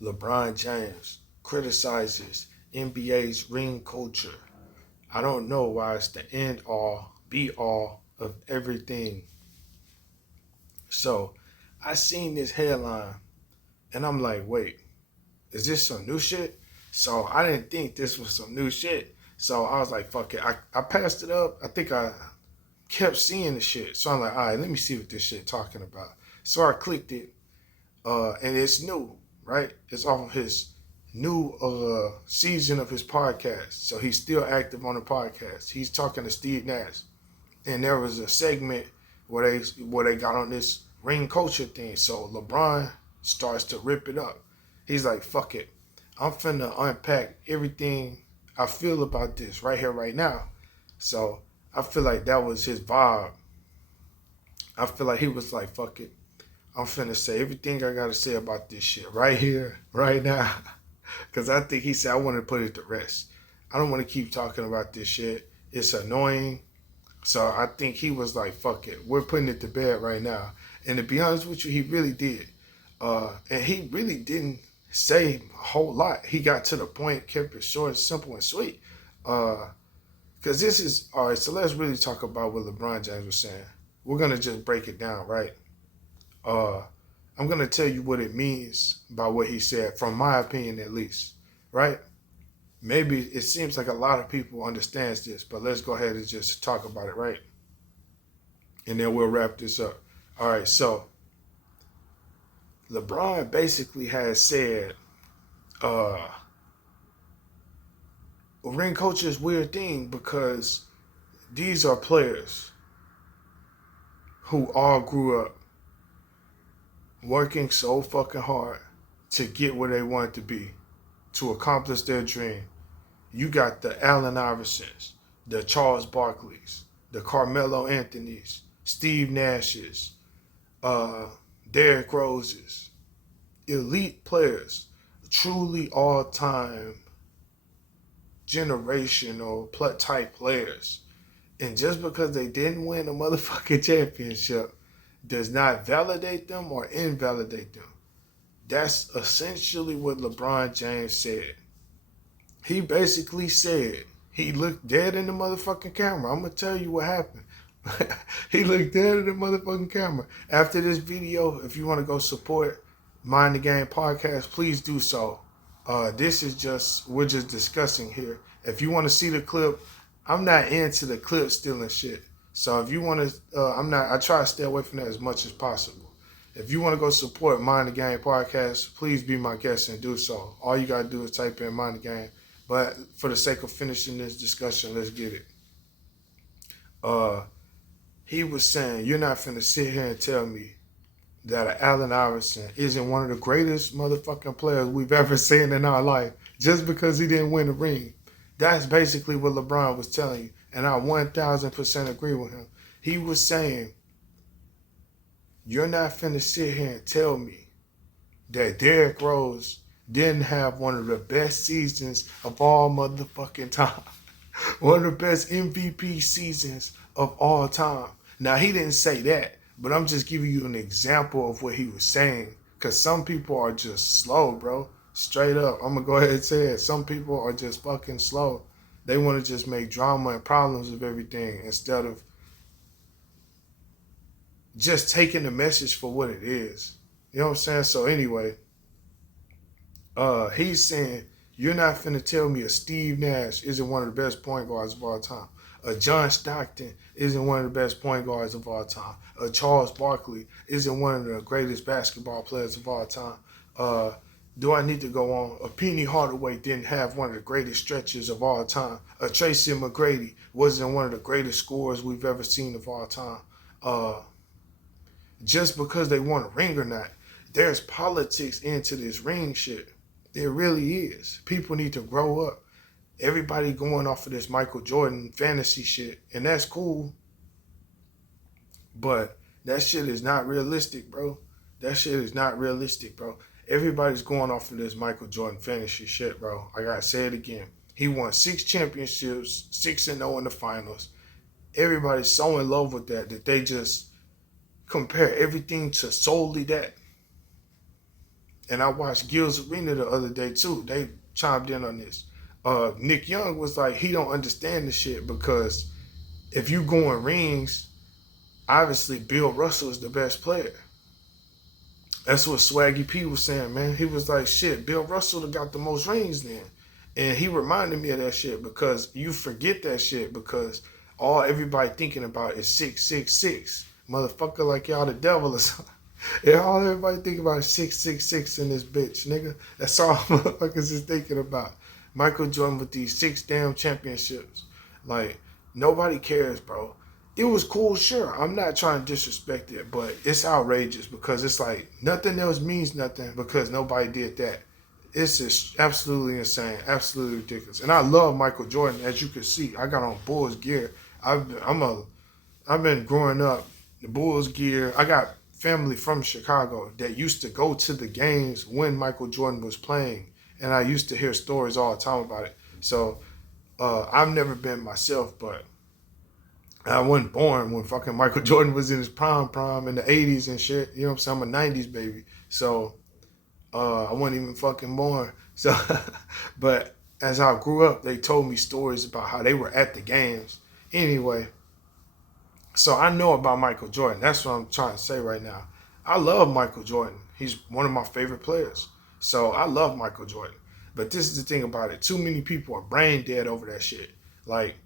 LeBron James criticizes NBA's ring culture. I don't know why it's the end all, be all of everything. So I seen this headline and I'm like, wait, is this some new shit? So I didn't think this was some new shit. So I was like, fuck it. I passed it up. I think I kept seeing the shit. So I'm like, all right, let me see what this shit talking about. So I clicked it, and it's new, right? It's off of his new season of his podcast. So he's still active on the podcast. He's talking to Steve Nash, and there was a segment where they got on this ring culture thing. So LeBron starts to rip it up. He's like, fuck it. I'm finna unpack everything I feel about this right here, right now. So I feel like that was his vibe. I feel like he was like, fuck it. I'm finna say everything I gotta say about this shit right here, right now. Cause I think he said I want to put it to rest. I don't want to keep talking about this shit. It's annoying. So I think he was like, fuck it. We're putting it to bed right now. And to be honest with you, he really did. And he really didn't say a whole lot. He got to the point, kept it short, simple, and sweet. Because this is, all right, so let's really talk about what LeBron James was saying. We're going to just break it down, right? I'm going to tell you what it means by what he said, from my opinion at least, right? Maybe it seems like a lot of people understands this, but let's go ahead and just talk about it, right? And then we'll wrap this up. All right, so LeBron basically has said, ring culture is a weird thing because these are players who all grew up working so fucking hard to get where they wanted to be, to accomplish their dream. You got the Allen Iversons, the Charles Barkleys, the Carmelo Anthonys, Steve Nashes, Derrick Roses, elite players, truly all-time generational type players. And just because they didn't win a motherfucking championship does not validate them or invalidate them. That's essentially what LeBron James said. He basically said, he looked dead in the motherfucking camera. I'm going to tell you what happened. He looked dead in the motherfucking camera. After this video, if you want to go support Mind the Game podcast, please do so. This is just, we're just discussing here. If you want to see the clip, I'm not into the clip stealing shit. So if you want to, I try to stay away from that as much as possible. If you want to go support Mind the Game podcast, please be my guest and do so. All you got to do is type in Mind the Game. But for the sake of finishing this discussion, let's get it. He was saying, you're not finna sit here and tell me that Allen Iverson isn't one of the greatest motherfucking players we've ever seen in our life just because he didn't win a ring. That's basically what LeBron was telling you. And I 1000% agree with him. He was saying, you're not finna sit here and tell me that Derrick Rose didn't have one of the best seasons of all motherfucking time. One of the best MVP seasons of all time. Now, he didn't say that, but I'm just giving you an example of what he was saying. Because some people are just slow, bro. Straight up. I'm going to go ahead and say it. Some people are just fucking slow. They want to just make drama and problems of everything instead of just taking the message for what it is. You know what I'm saying? So anyway, he's saying, you're not finna tell me a Steve Nash isn't one of the best point guards of all time. A John Stockton isn't one of the best point guards of all time. A Charles Barkley isn't one of the greatest basketball players of all time. Do I need to go on? A Penny Hardaway didn't have one of the greatest stretches of all time. A Tracy McGrady wasn't one of the greatest scorers we've ever seen of all time. Just because they won a ring or not, there's politics into this ring shit. It really is. People need to grow up. Everybody going off of this Michael Jordan fantasy shit, and that's cool. But that shit is not realistic, bro. That shit is not realistic, bro. Everybody's going off of this Michael Jordan fantasy shit, bro. I gotta say it again. He won 6 championships, 6-0 in the finals. Everybody's so in love with that they just compare everything to solely that. And I watched Gil's Arena the other day too. They chimed in on this. Nick Young was like, he don't understand the shit because if you go in rings, obviously Bill Russell is the best player. That's what Swaggy P was saying, man. He was like, shit, Bill Russell got the most rings then. And he reminded me of that shit because you forget that shit because all everybody thinking about is 666. Motherfucker like y'all the devil or something. Yeah, all everybody think about is 666 in this bitch, nigga. That's all motherfuckers is thinking about. Michael Jordan with these 6 damn championships. Like, nobody cares, bro. It was cool, sure. I'm not trying to disrespect it, but it's outrageous because it's like nothing else means nothing because nobody did that. It's just absolutely insane, absolutely ridiculous. And I love Michael Jordan, as you can see. I got on Bulls gear. I've been growing up the Bulls gear. I got family from Chicago that used to go to the games when Michael Jordan was playing, and I used to hear stories all the time about it. So I've never been myself, but I wasn't born when fucking Michael Jordan was in his prime in the 80s and shit. You know what I'm saying? I'm a 90s baby. So I wasn't even fucking born. So, but as I grew up, they told me stories about how they were at the games. Anyway, so I know about Michael Jordan. That's what I'm trying to say right now. I love Michael Jordan. He's one of my favorite players. So I love Michael Jordan. But this is the thing about it. Too many people are brain dead over that shit. Like,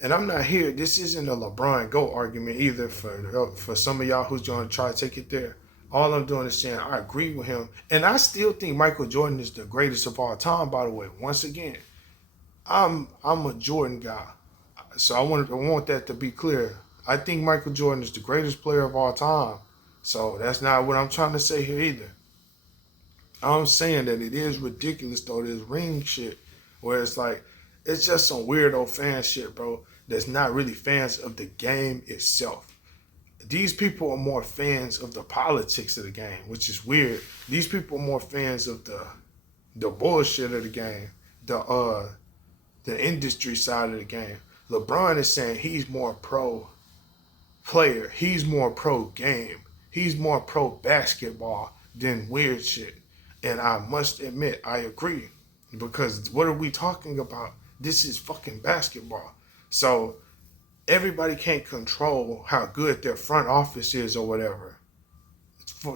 and I'm not here. This isn't a LeBron GOAT argument either for some of y'all who's going to try to take it there. All I'm doing is saying I agree with him. And I still think Michael Jordan is the greatest of all time, by the way. Once again, I'm a Jordan guy. So I want that to be clear. I think Michael Jordan is the greatest player of all time. So that's not what I'm trying to say here either. I'm saying that it is ridiculous, though, this ring shit, where it's like, it's just some weirdo fan shit, bro, that's not really fans of the game itself. These people are more fans of the politics of the game, which is weird. These people are more fans of the bullshit of the game, the industry side of the game. LeBron is saying he's more pro player. He's more pro game. He's more pro basketball than weird shit. And I must admit, I agree. Because what are we talking about? This is fucking basketball. So everybody can't control how good their front office is or whatever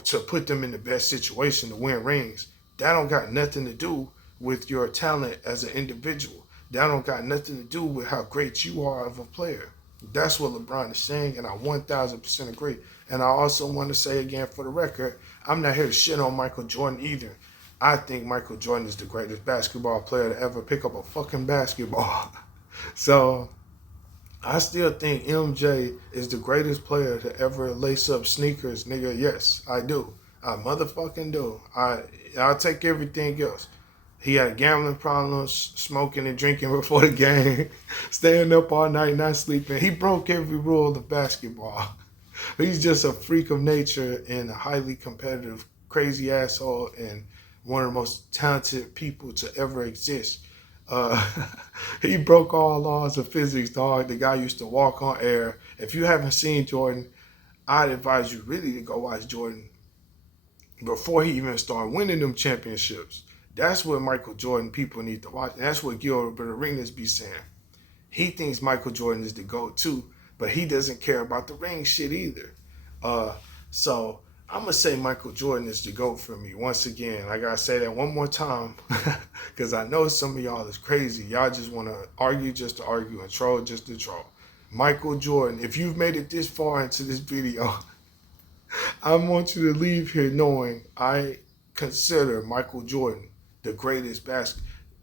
to put them in the best situation to win rings. That don't got nothing to do with your talent as an individual. That don't got nothing to do with how great you are of a player. That's what LeBron is saying, and I 1000% agree. And I also want to say again for the record, I'm not here to shit on Michael Jordan either. I think Michael Jordan is the greatest basketball player to ever pick up a fucking basketball. So I still think MJ is the greatest player to ever lace up sneakers, nigga. Yes, I do. I motherfucking do. I'll take everything else. He had gambling problems, smoking and drinking before the game, staying up all night, not sleeping. He broke every rule of basketball. He's just a freak of nature and a highly competitive, crazy asshole and one of the most talented people to ever exist. He broke all laws of physics, dog. The guy used to walk on air. If you haven't seen Jordan, I'd advise you really to go watch Jordan before he even started winning them championships. That's what Michael Jordan people need to watch. And that's what Gilbert Arenas be saying. He thinks Michael Jordan is the GOAT too, but he doesn't care about the ring shit either. So I'm going to say Michael Jordan is the GOAT for me. Once again, I got to say that one more time because I know some of y'all is crazy. Y'all just want to argue just to argue and troll just to troll. Michael Jordan, if you've made it this far into this video, I want you to leave here knowing I consider Michael Jordan the greatest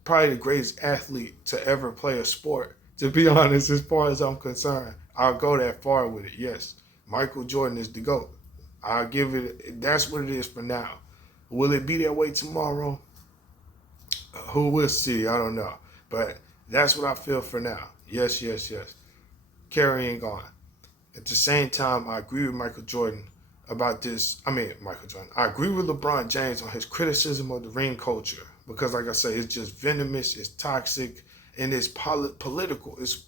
probably the greatest athlete to ever play a sport. To be honest, as far as I'm concerned, I'll go that far with it. Yes, Michael Jordan is the GOAT. I'll give it, that's what it is for now. Will it be that way tomorrow? Who will see? I don't know. But that's what I feel for now. Yes, yes, yes. Carrying on. At the same time, I agree with Michael Jordan about this. Michael Jordan. I agree with LeBron James on his criticism of the ring culture. Because like I say, it's just venomous, it's toxic, and it's political. It's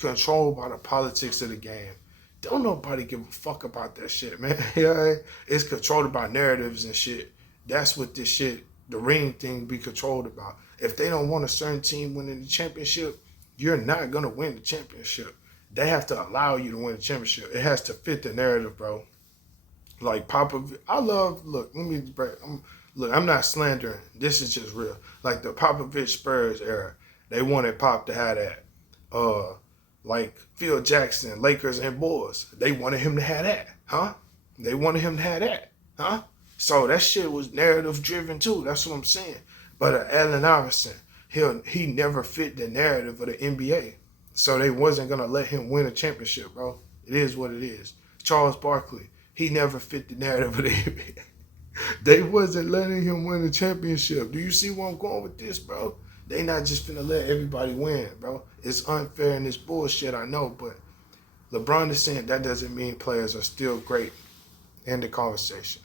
controlled by the politics of the game. Don't nobody give a fuck about that shit, man. Yeah, it's controlled by narratives and shit That's what this shit, the ring thing, be controlled about. If they don't want a certain team winning the championship, you're not gonna win the championship. They have to allow you to win the championship. It has to fit the narrative, bro. Like Popovich, I love. Look, let me break. Look, I'm not slandering. This is just real. Like the Popovich Spurs era, they wanted Pop to have that. Like Phil Jackson, Lakers and Bulls, they wanted him to have that, huh? They wanted him to have that, huh? So that shit was narrative driven too. That's what I'm saying. But Allen Iverson, he never fit the narrative of the NBA. So they wasn't gonna let him win a championship, bro. It is what it is. Charles Barkley, he never fit the narrative of the NBA. They wasn't letting him win a championship. Do you see where I'm going with this, bro? They not just finna let everybody win, bro. It's unfair and it's bullshit, I know, but LeBron is saying that doesn't mean players are still great. End the conversation.